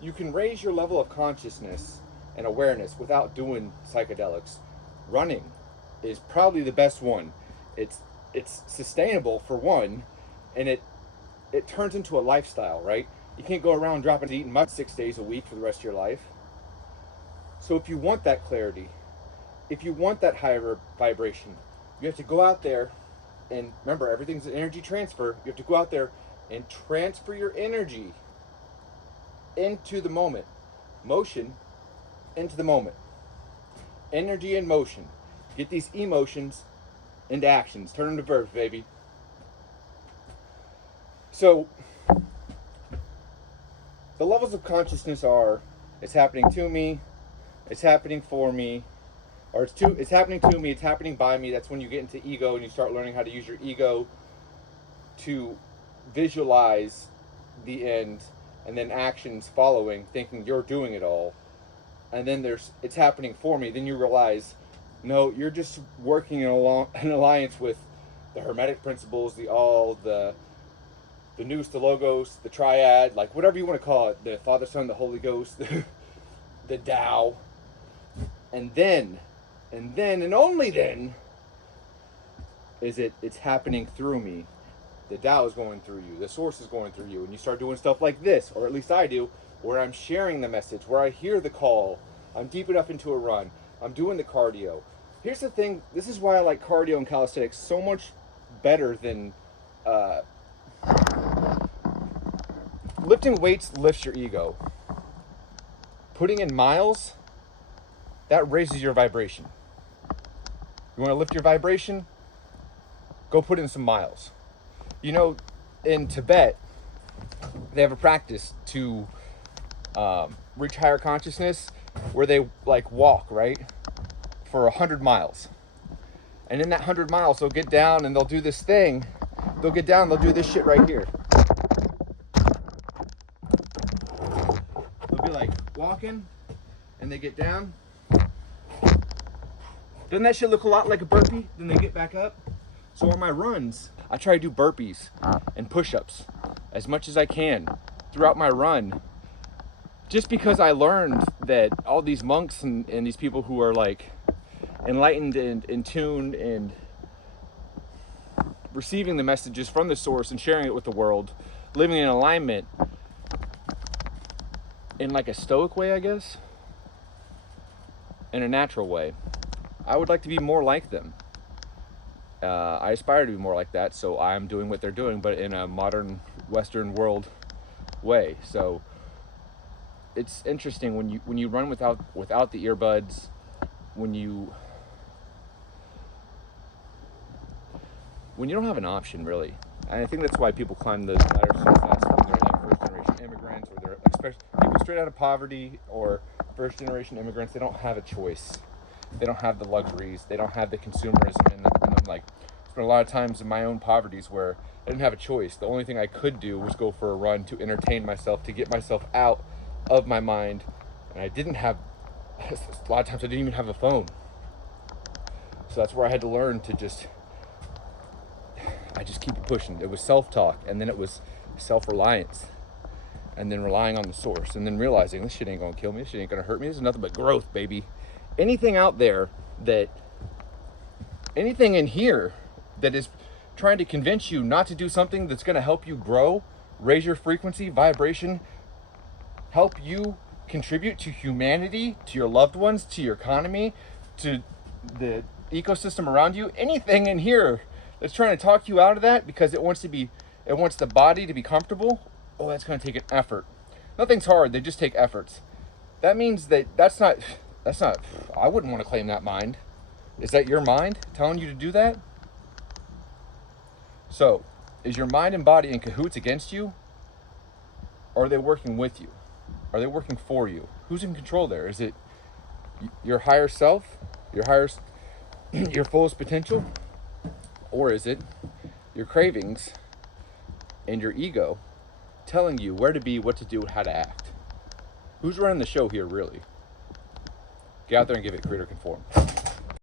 You can raise your level of consciousness and awareness without doing psychedelics. Running is probably the best one. It's sustainable for one, and it turns into a lifestyle, right? You can't go around dropping eating mud 6 days a week for the rest of your life. So if you want that clarity, if you want that higher vibration, you have to go out there, and remember, everything's an energy transfer. You have to go out there and transfer your energy into the moment. Motion into the moment. Energy and motion. Get these emotions into actions. Turn them to verbs, baby. So, the levels of consciousness are, it's happening to me, it's happening for me, or it's happening to me, it's happening by me. That's when you get into ego and you start learning how to use your ego to visualize the end, and then actions following, thinking you're doing it all. And then there's, it's happening for me. Then you realize, no, you're just working in an alliance with the Hermetic principles, the all, the nous, the logos, the triad, like whatever you want to call it, the Father, Son, the Holy Ghost, the Tao. And then, and only then, it's happening through me. The Tao is going through you. The Source is going through you. And you start doing stuff like this, or at least I do, where I'm sharing the message, where I hear the call. I'm deep enough into a run. I'm doing the cardio. Here's the thing. This is why I like cardio and calisthenics so much better than... lifting weights lifts your ego. Putting in miles, that raises your vibration. You want to lift your vibration? Go put in some miles. You know, in Tibet, they have a practice to reach higher consciousness where they like walk, right, for 100 miles. And in that 100 miles, they'll get down and they'll do this thing. They'll get down, they'll do this shit right here. They'll be like walking and they get down. Doesn't that shit look a lot like a burpee? Then they get back up. So on my runs, I try to do burpees and push-ups as much as I can throughout my run. Just because I learned that all these monks and these people who are like enlightened and in tune and receiving the messages from the Source and sharing it with the world, living in alignment in like a stoic way, I guess, in a natural way. I would like to be more like them. I aspire to be more like that, so I'm doing what they're doing, but in a modern Western world way. So it's interesting when you run without the earbuds, when you don't have an option, really. And I think that's why people climb the ladder so fast when they're like first-generation immigrants, or they're especially people straight out of poverty or first-generation immigrants. They don't have a choice. They don't have the luxuries. They don't have the consumerism in them. And I'm like, spent a lot of times in my own poverties where I didn't have a choice. The only thing I could do was go for a run to entertain myself, to get myself out of my mind. And I didn't have, a lot of times I didn't even have a phone. So that's where I had to learn to just keep it pushing. It was self-talk, and then it was self-reliance, and then relying on the Source, and then realizing this shit ain't gonna kill me, this shit ain't gonna hurt me, this is nothing but growth, baby. Anything out there anything in here that is trying to convince you not to do something that's gonna help you grow, raise your frequency, vibration, help you contribute to humanity, to your loved ones, to your economy, to the ecosystem around you, anything in here that's trying to talk you out of that because it wants the body to be comfortable, oh, that's going to take an effort. Nothing's hard, they just take efforts. That means that's not, I wouldn't want to claim that mind. Is that your mind telling you to do that? So, is your mind and body in cahoots against you? Or are they working with you? Are they working for you? Who's in control there? Is it your higher self, your fullest potential? Or is it your cravings and your ego telling you where to be, what to do, how to act? Who's running the show here, really? Get out there and give it Creator Conform.